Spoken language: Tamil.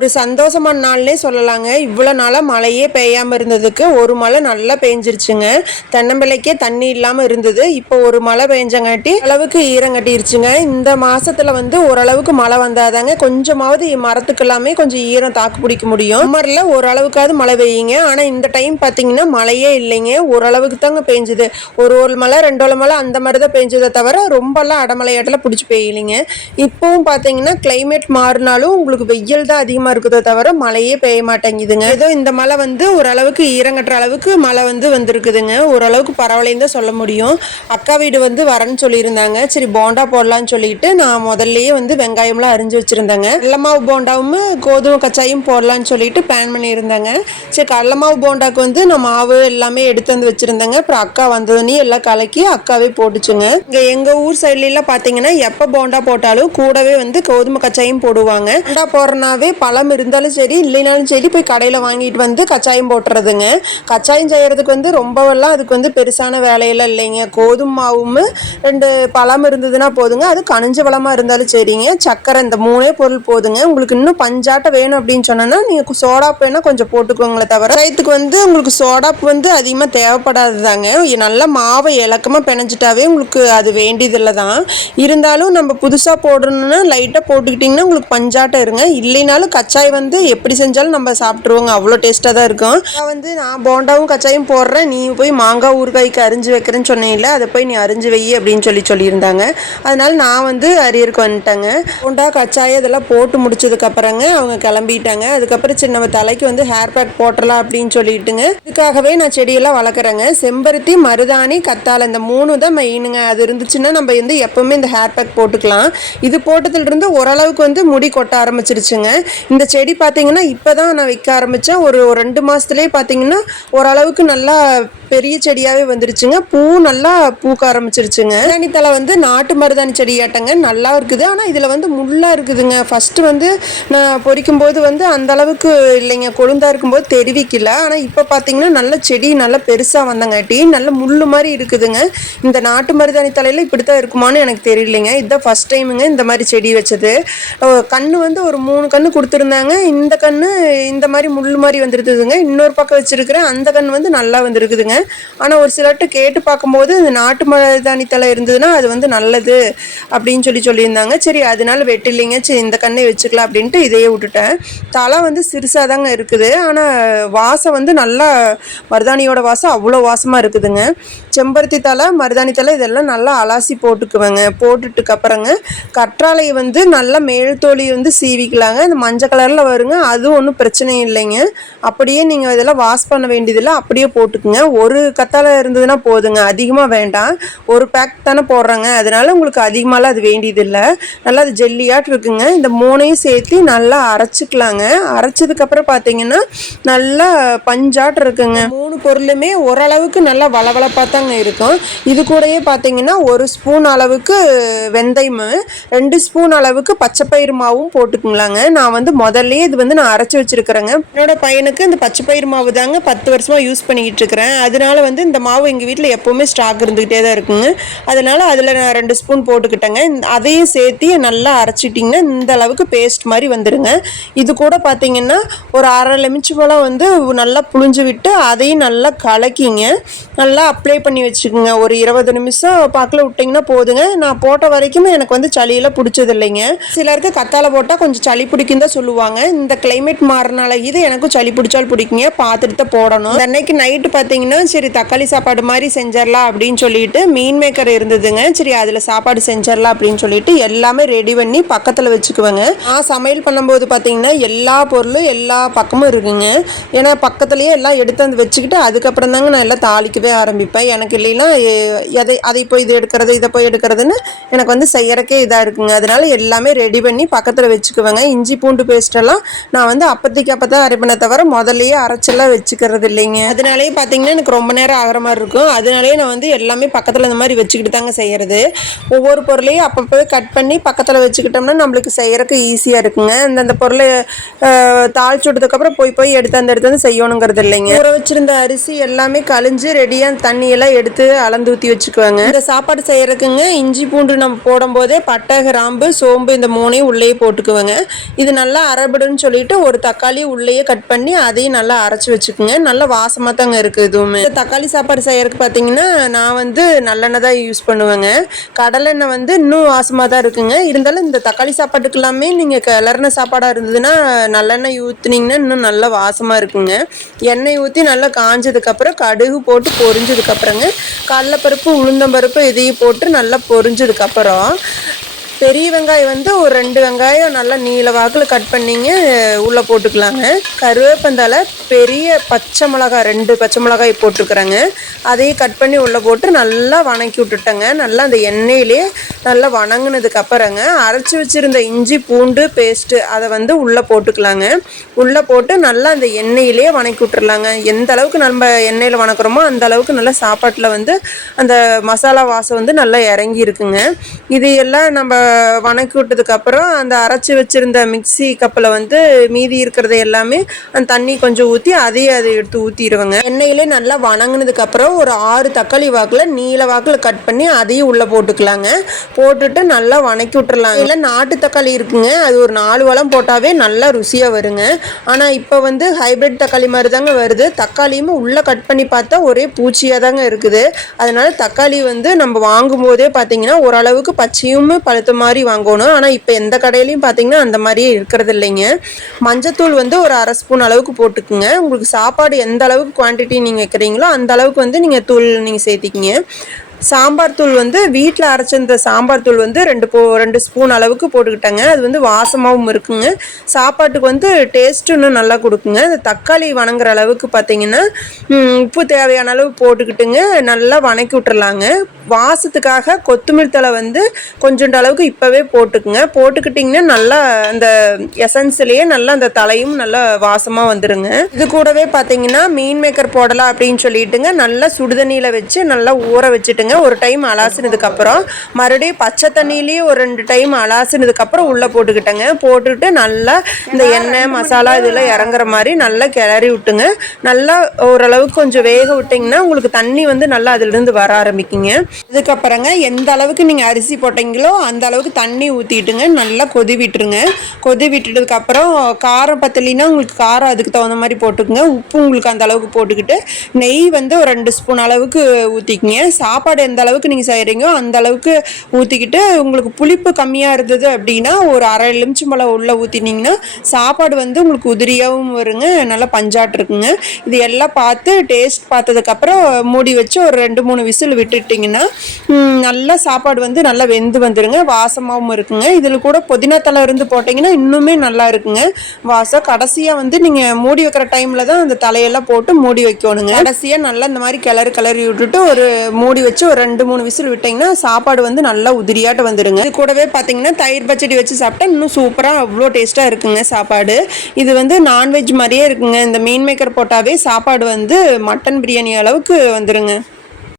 ஒரு சந்தோஷமான நாள்னே சொல்லலாங்க. இவ்வளோ நாளாக மழையே பெய்யாமல் இருந்ததுக்கு ஒரு மழை நல்லா பெஞ்சிருச்சுங்க. தென்னம்பிள்ளைக்கே தண்ணி இல்லாமல் இருந்தது. இப்போ ஒரு மழை பெஞ்சங்காட்டி அளவுக்கு ஈரம் கட்டிருச்சுங்க. இந்த மாசத்துல ஓரளவுக்கு மழை வந்தாதாங்க கொஞ்சமாவது மரத்துக்கு எல்லாமே கொஞ்சம் ஈரம் தாக்கு பிடிக்க முடியும். சம்மர்ல ஓரளவுக்காவது மழை பெய்யுங்க. ஆனால் இந்த டைம் பார்த்தீங்கன்னா மழையே இல்லைங்க. ஓரளவுக்கு தாங்க பெஞ்சுது. ஒரு மழை 2 மழை அந்த மாதிரி தான் பெஞ்சதை தவிர ரொம்பலாம் அடமழையாட்டில் பிடிச்சி பெய்யலைங்க. இப்போவும் பார்த்தீங்கன்னா கிளைமேட் மாறினாலும் உங்களுக்கு வெயில் தான் அதிகமாக இருக்குதோ தவிர மழையே பெய்ய மாட்டேங்குதுங்க. ஏதோ இந்த மழை ஓரளவுக்கு ஈரங்கட்டுற அளவுக்கு மழை வந்திருக்குதுங்க. ஓரளவுக்கு பரவாயில்லைன்னு தான் சொல்ல முடியும். அக்கா வீடு வரேன்னு சொல்லியிருந்தாங்க. சரி போண்டா போடலான்னு சொல்லிட்டு நான் முதல்லயே வெங்காயம்லாம் அரிஞ்சு வச்சிருந்தேங்க. கடலமாவு போண்டாவும் கோதுமை கச்சாயும் போடலான்னு சொல்லிட்டு பிளான் பண்ணியிருந்தாங்க. சரி கடலமாவு போண்டாக்கு நான் மாவு எல்லாமே எடுத்து வச்சிருந்தேங்க. அப்புறம் அக்கா வந்ததுன்னு எல்லாம் கலக்கி அக்காவே போட்டுச்சுங்க. இங்கே எங்கள் ஊர் சைட்லாம் பார்த்தீங்கன்னா எப்போ போண்டா போட்டாலும் கூடவே கோதுமை கச்சாயும் போடுவாங்க. போண்டா போடுறனாவே பழம் இருந்தாலும் சரி இல்லைனாலும் சரி போய் கடையில் வாங்கிட்டு கச்சாயம் போட்டுறதுங்க. கச்சாயம் செய்யறதுக்கு ரொம்பவெல்லாம் அதுக்கு பெருசான வேலையெல்லாம் இல்லைங்க. கோதுமை மாவும் 2 பழம் இருந்ததுன்னா போதுங்க. அது கனிஞ்ச பழமாக இருந்தாலும் சரிங்க. சக்கரை இந்த 3 பொருள் போதுங்க. உங்களுக்கு இன்னும் பஞ்சாட்டம் வேணும் அப்படின்னு சொன்னோன்னா நீங்கள் சோடாப்பு வேணால் கொஞ்சம் போட்டுக்கோங்களே தவிர கச்சாயத்துக்கு உங்களுக்கு சோடாப்பு அதிகமாக தேவைப்படாது தாங்க. நல்லா மாவை இலக்கமாக பிணைஞ்சிட்டாவே உங்களுக்கு அது வேண்டியதில்லை தான். இருந்தாலும் நம்ம புதுசாக போடணும்னா லைட்டாக போட்டுக்கிட்டிங்கன்னா உங்களுக்கு பஞ்சாட்டம் இருங்க. இல்லைனாலும் கச்சாய் எப்படி செஞ்சாலும் நம்ம சாப்பிட்ருவோங்க. அவ்வளோ டேஸ்ட்டாக தான் இருக்கும். நான் போண்டாவும் கச்சாயும் போடுறேன், நீ போய் மாங்காய் ஊறுகாய்க்கு அரிஞ்சு வைக்கிறேன்னு சொன்னேன்ல, அதை போய் நீ அரிஞ்சு வை அப்படின்னு சொல்லியிருந்தாங்க. அதனால நான் அரியருக்கு வந்துட்டேங்க. போண்டா கச்சாயம் இதெல்லாம் போட்டு முடிச்சதுக்கப்புறங்க அவங்க கிளம்பிட்டாங்க. அதுக்கப்புறம் சரி நம்ம தலைக்கு ஹேர் பேக் போட்டுடலாம் அப்படின்னு சொல்லிட்டுங்க. இதுக்காகவே நான் செடியெல்லாம் வளர்க்குறேங்க. செம்பருத்தி, மருதாணி, கத்தாழை இந்த 3 தான் மெயினுங்க. அது இருந்துச்சுன்னா நம்ம எப்பவுமே இந்த ஹேர் பேக் போட்டுக்கலாம். இது போட்டதுலேருந்து ஓரளவுக்கு முடி கொட்ட ஆரம்பிச்சிருச்சுங்க. இந்த செடி பார்த்தீங்கன்னா இப்போ தான் நான் வைக்க ஆரம்பித்தேன். ஒரு 2 மாதத்துலேயே பார்த்தீங்கன்னா ஓரளவுக்கு நல்லா பெரிய செடியாகவே வந்துருச்சுங்க. பூ நல்லா பூக்க ஆரம்பிச்சிருச்சுங்க. மருதாணி தலை நாட்டு மருதாணி செடியாட்டங்க நல்லா இருக்குது. ஆனால் இதில் முள்ளாக இருக்குதுங்க. ஃபஸ்ட்டு நான் பொறிக்கும் போது அந்த அளவுக்கு இல்லைங்க, கொழுந்தா இருக்கும்போது தெரிவிக்கல. ஆனால் இப்போ பார்த்தீங்கன்னா நல்ல செடி நல்லா பெருசாக வந்தங்காட்டி நல்ல முள் மாதிரி இருக்குதுங்க. இந்த நாட்டு மருதாணி தலையில் இப்படி தான் இருக்குமான்னு எனக்கு தெரியலைங்க. இதுதான் ஃபஸ்ட் டைமுங்க இந்த மாதிரி செடி வச்சது. கன்று ஒரு 3 கன்று கொடுத்துருந்தாங்க. இந்த கன்று இந்த மாதிரி முள் மாதிரி வந்துருக்குதுங்க. இன்னொரு பக்கம் வச்சிருக்கிறேன் அந்த கன்று நல்லா வந்துருக்குதுங்க. ஆனால் ஒரு சிலர்கிட்ட கேட்டு பார்க்கும்போது இந்த நாட்டு மருதாணி தலை இருந்ததுன்னா அது நல்லது அப்படின்னு சொல்லியிருந்தாங்க. சரி அதனால வெட்டில்லைங்க, சரி இந்த கண்ணை வச்சுக்கலாம் அப்படின்ட்டு இதையே விட்டுட்டேன். தலை சிறுசாக தாங்க இருக்குது. ஆனால் வாசம் நல்லா மருதாணியோட வாசம் அவ்வளோ வாசமாக இருக்குதுங்க. செம்பருத்தி தலை, மருதாணி தலை இதெல்லாம் நல்லா அலாசி போட்டுக்குவேங்க. போட்டுட்டுக்கு அப்புறங்க கற்றாழையை நல்லா மேல் தோழி சீவிக்கலாங்க. இந்த மஞ்சள் கலரில் வருங்க, அது ஒன்றும் பிரச்சனை இல்லைங்க. அப்படியே நீங்கள் இதெல்லாம் வாஷ் பண்ண வேண்டியதில்லை, அப்படியே போட்டுக்குங்க. ஒரு கத்தாழை இருந்ததுன்னா போதுங்க, அதிகமாக வேண்டாம். ஒரு பேக் தானே போடுறாங்க, அதனால உங்களுக்கு அதிகமாகலாம் அது வேண்டியதில்லை. நல்லா அது ஜெல்லியாட்டு இருக்குங்க. இந்த 3ஐயும் சேர்த்து நல்லா அரைச்சிக்கலாங்க. அரைச்சதுக்கப்புறம் பார்த்தீங்கன்னா நல்லா பஞ்சாட்டு இருக்குங்க. 3 பொருளுமே ஓரளவுக்கு நல்லா வளவளப்பாக தாங்க இருக்கும். இது கூடயே பார்த்தீங்கன்னா 1 ஸ்பூன் அளவுக்கு வெந்தயம், 2 ஸ்பூன் அளவுக்கு பச்சைப்பயிறு மாவும் போட்டுக்குங்களாங்க. நான் முதல்ல இது நான் அரைச்சி வச்சிருக்கிறேங்க. என்னோட பையனுக்கு இந்த பச்சைப்பயிறு மாவு தாங்க 10 வருஷமாக யூஸ் பண்ணிக்கிட்டு இருக்கிறேன். அதனால இந்த மாவு எங்கள் வீட்டில் எப்போவுமே ஸ்டாக் இருந்துக்கிட்டே தான் இருக்குங்க. அதனால அதில் நான் 2 ஸ்பூன் போட்டுக்கிட்டேங்க. அதையும் சேர்த்து நல்லா அரைச்சிட்டிங்கன்னா இந்த அளவுக்கு பேஸ்ட் மாதிரி வந்துடுங்க. இது கூட பார்த்தீங்கன்னா ஒரு 1/2 எலுமிச்சம்பழம் நல்லா புழிஞ்சு விட்டு அதையும் நல்லா கலக்கிங்க. நல்லா அப்ளை பண்ணி வச்சுக்கோங்க. ஒரு 20 நிமிஷம் பாக்கில் விட்டிங்கன்னா போதுங்க. நான் போட்ட வரைக்கும் எனக்கு சளியெல்லாம் பிடிச்சது இல்லைங்க. சிலருக்கு கத்தாழை போட்டால் கொஞ்சம் சளி பிடிக்கும் தான் சொல்லுவாங்க. இந்த கிளைமேட் மாறினால இது எனக்கும் சளி பிடிச்சாலும் பிடிக்குங்க. பார்த்துட்டு தான் போடணும். அன்னைக்கு நைட்டு பார்த்தீங்கன்னா சரி தக்காளி சாப்பாடு மாதிரி செஞ்சிடலாம் அப்படின்னு சொல்லிட்டு மீன் மேக்கர் இருந்ததுங்க. சரி அதில் சாப்பாடு செஞ்சிடலாம் அப்படின்னு சொல்லிட்டு எல்லாமே ரெடி பண்ணி பக்கத்தில் வச்சுக்குவேங்க. நான் சமையல் பண்ணும்போது பார்த்தீங்கன்னா எல்லா பொருளும் எல்லா பக்கமும் இருக்குங்க. ஏன்னா பக்கத்துலேயே எல்லாம் எடுத்து வச்சுக்கிட்டு அதுக்கப்புறம் தாங்க நான் எல்லாம் தாளிக்கவே ஆரம்பிப்பேன். எனக்கு இல்லைன்னா அதை போய் இது எடுக்கிறது இதை போய் எடுக்கிறதுன்னு எனக்கு செய்யறக்கே இதாக இருக்குங்க. அதனால எல்லாமே ரெடி பண்ணி பக்கத்தில் வச்சுக்குவேங்க. இஞ்சி பூண்டு பேஸ்டெல்லாம் நான் அப்போதைக்கு அப்போ தான் அரைப்பேனே தவிர முதல்லையே அரைச்செல்லாம் வச்சுக்கிறது இல்லைங்க. அதனாலேயே பார்த்தீங்கன்னா எனக்கு ரொம்ப நேரம் ஆகிற மாதிரி இருக்கும். அதனாலேயே நான் எல்லாமே பக்கத்தில் இந்த மாதிரி வச்சுக்கிட்டு தாங்க செய்கிறது. ஒவ்வொரு பொருளையும் அப்பப்போ கட் பண்ணி பக்கத்தில் வச்சுக்கிட்டோம்னா நம்மளுக்கு செய்யறதுக்கு ஈஸியாக இருக்குங்க. அந்தந்த பொருளை தாளிச்சு விட்டதுக்கப்புறம் போய் எடுத்து செய்யணுங்கிறது இல்லைங்க. ஊற வச்சிருந்த அரிசி எல்லாமே கழிஞ்சு ரெடியாக தண்ணியெல்லாம் எடுத்து அளந்து ஊற்றி வச்சுக்குவாங்க. இந்த சாப்பாடு செய்யறதுக்குங்க இஞ்சி பூண்டு நம்ம போடும்போதே பட்டை, கிராம்பு, சோம்பு இந்த 3ஐயும் உள்ளே போட்டுக்குவேங்க. இது நல்லா அரைபடுன்னு சொல்லிட்டு ஒரு தக்காளி உள்ளேயே கட் பண்ணி அதையும் நல்லா அரைச்சி வச்சுக்கோங்க. நல்லா வாசமாக தாங்க இருக்குது இதுவுமே. இந்த தக்காளி சாப்பாடு செய்யறதுக்கு பார்த்தீங்கன்னா நான் வந்து நல்லெண்ணெய் தான் யூஸ் பண்ணுவேங்க. கடலெண்ணெய் வந்து இன்னும் வாசமாக தான் இருக்குங்க. இருந்தாலும் இந்த தக்காளி சாப்பாட்டுக்கு எல்லாமே நீங்கள் கிளறின சாப்பாடாக இருந்ததுன்னா நல்லெண்ணெய் ஊற்றுனீங்கன்னா இன்னும் நல்லா வாசமாக இருக்குங்க. எண்ணெய் ஊற்றி நல்லா காஞ்சதுக்கப்புறம் கடுகு போட்டு பொரிஞ்சதுக்கப்புறங்க கடலைப்பருப்பு உளுந்தம்பருப்பு இதையும் போட்டு நல்லா பொரிஞ்சதுக்கப்புறம் பெரிய வெங்காயம் வந்து ஒரு 2 வெங்காயம் நல்லா நீல வாக்கில் கட் பண்ணிங்க உள்ளே போட்டுக்கலாங்க. கருவேப்பந்தலை பெரிய பச்சை மிளகாய் 2 பச்சை மிளகாய் போட்டிருக்குறேங்க. அதையும் கட் பண்ணி உள்ளே போட்டு நல்லா வணக்கி விட்டுட்டேங்க. நல்லா அந்த எண்ணெயிலே நல்லா வணங்கினதுக்கப்புறங்க அரைச்சி வச்சுருந்த இஞ்சி பூண்டு பேஸ்ட்டு அதை வந்து உள்ளே போட்டுக்கலாங்க. உள்ளே போட்டு நல்லா அந்த எண்ணெயிலே வணக்கி விட்டுறலாங்க. எந்த அளவுக்கு நம்ம எண்ணெயில் வணக்கிறோமோ அந்த அளவுக்கு நல்லா சாப்பாட்டில் வந்து அந்த மசாலா வாசம் வந்து நல்லா இறங்கி இருக்குங்க. இது எல்லாம் நம்ம வணக்கி விட்டதுக்கப்புறம் அந்த அரைச்சி வச்சுருந்த மிக்சி கப்பில் வந்து மீதி இருக்கிறத எல்லாமே அந்த தண்ணி கொஞ்சம் ஊற்றி அதை எடுத்து ஊற்றிடுவேங்க. எண்ணெயிலே நல்லா வணங்கினதுக்கப்புறம் ஒரு 6 தக்காளி வாக்கில் நீல வாக்கில் கட் பண்ணி அதையும் உள்ளே போட்டுக்கலாங்க. போட்டுட்டு நல்லா வணக்கி விட்டுறலாங்க. இல்லை நாட்டு தக்காளி இருக்குங்க, அது ஒரு 4 வளம் போட்டாவே நல்லா ருசியாக வருங்க. ஆனால் இப்போ வந்து ஹைப்ரிட் தக்காளி மாதிரி தாங்க வருது. தக்காளியும் உள்ளே கட் பண்ணி பார்த்தா ஒரே பூச்சியாக தாங்க இருக்குது. அதனால தக்காளி வந்து நம்ம வாங்கும் போதே பார்த்தீங்கன்னா ஓரளவுக்கு பச்சையும் பழுத்த மாதிரி வாங்கணும். ஆனால் இப்போ எந்த கடையிலையும் பார்த்தீங்கன்னா அந்த மாதிரியே இருக்கிறது இல்லைங்க. மஞ்சத்தூள் வந்து ஒரு 1/2 ஸ்பூன் அளவுக்கு போட்டுக்குங்க. உங்களுக்கு சாப்பாடு எந்த அளவுக்கு குவான்டிட்டி நீங்கள் வைக்கிறீங்களோ அந்த அளவுக்கு வந்து நீங்கள் தூள் நீங்கள் சேர்த்திக்கிங்க. சாம்பார் தூள் வந்து வீட்டில் அரைச்சிருந்த சாம்பார் தூள் வந்து 2 ஸ்பூன் அளவுக்கு போட்டுக்கிட்டேங்க. அது வந்து வாசமாகவும் இருக்குங்க. சாப்பாட்டுக்கு வந்து டேஸ்ட்டு இன்னும் நல்லா கொடுக்குங்க. இந்த தக்காளி வணங்குற அளவுக்கு பார்த்தீங்கன்னா உப்பு தேவையான அளவு போட்டுக்கிட்டுங்க நல்லா வணக்கி விட்டுறலாங்க. வாசத்துக்காக கொத்தமல்லி தழை வந்து கொஞ்சோண்டு அளவுக்கு இப்போவே போட்டுக்குங்க. போட்டுக்கிட்டிங்கன்னா நல்லா அந்த எசன்ஸ்லேயே நல்லா அந்த தலையும் நல்லா வாசமாக வந்துடுங்க. இது கூடவே பார்த்தீங்கன்னா மீன் மேக்கர் போடலாம் அப்படின்னு சொல்லிட்டுங்க நல்லா சுடுதண்ணியில் வச்சு நல்லா ஊற வச்சுட்டுங்க ஒரு டைம் அலாசினதுக்கப்புறம் மறுபடியும் பச்சை தண்ணியிலேயே ஒரு 2 டைம் அலாசினதுக்கப்புறம் உள்ளே போட்டுக்கிட்டேங்க. போட்டுட்டு நல்லா இந்த எண்ணெய் மசாலா இதெல்லாம் இறங்குற மாதிரி நல்லா கிளறி விட்டுங்க. நல்லா ஓரளவுக்கு கொஞ்சம் வேக விட்டிங்கன்னா உங்களுக்கு தண்ணி வந்து நல்லா அதிலிருந்து வர ஆரம்பிக்குங்க. இதுக்கப்புறங்க எந்த அளவுக்கு நீங்கள் அரிசி போட்டிங்களோ அந்த அளவுக்கு தண்ணி ஊற்றிட்டுங்க நல்லா கொதி விட்டுருங்க. கொதி விட்டுட்டதுக்கப்புறம் காரம் பத்தலினா உங்களுக்கு காரம் அதுக்கு தகுந்த மாதிரி போட்டுக்குங்க. உப்பு உங்களுக்கு அந்த அளவுக்கு போட்டுக்கிட்டு நெய் வந்து ஒரு 2 ஸ்பூன் அளவுக்கு ஊற்றிக்கிங்க. சாப்பாடு எந்த அளவுக்கு நீங்கள் செய்கிறீங்களோ அந்த அளவுக்கு ஊற்றிக்கிட்டு உங்களுக்கு புளிப்பு கம்மியாக இருந்தது அப்படின்னா ஒரு 1/2 எலுமிச்சம்பழம் உள்ளே ஊற்றினீங்கன்னா சாப்பாடு வந்து உங்களுக்கு உதிரியாகவும் வருங்க, நல்லா பஞ்சாட்டு இருக்குங்க. இது எல்லாம் பார்த்து டேஸ்ட் பார்த்ததுக்கப்புறம் மூடி வச்சு ஒரு 2-3 விசில் விட்டுட்டிங்கன்னா நல்லா சாப்பாடு வந்து நல்லா வெந்து வந்துடுங்க. வாசமாகவும் இருக்குங்க. இதில் கூட புதினா தழை இருந்து போட்டிங்கன்னா இன்னுமே நல்லா இருக்குங்க வாசம். கடைசியாக வந்து நீங்கள் மூடி வைக்கிற டைமில் தான் அந்த தலையெல்லாம் போட்டு மூடி வைக்கணுங்க. கடைசியாக நல்லா இந்த மாதிரி கிளறி விட்டுட்டு ஒரு மூடி வச்சு ஒரு 2-3 விசில் விட்டிங்கன்னா சாப்பாடு வந்து நல்லா உதிரியாட்ட வந்துடுங்க. இது கூடவே பார்த்தீங்கன்னா தயிர் பச்சடி வச்சு சாப்பிட்டா இன்னும் சூப்பராக அவ்வளோ டேஸ்ட்டாக இருக்குங்க சாப்பாடு. இது வந்து நான்வெஜ் மாதிரியே இருக்குங்க. இந்த மீன் மேக்கர் போட்டாவே சாப்பாடு வந்து மட்டன் பிரியாணி அளவுக்கு வந்துடுங்க.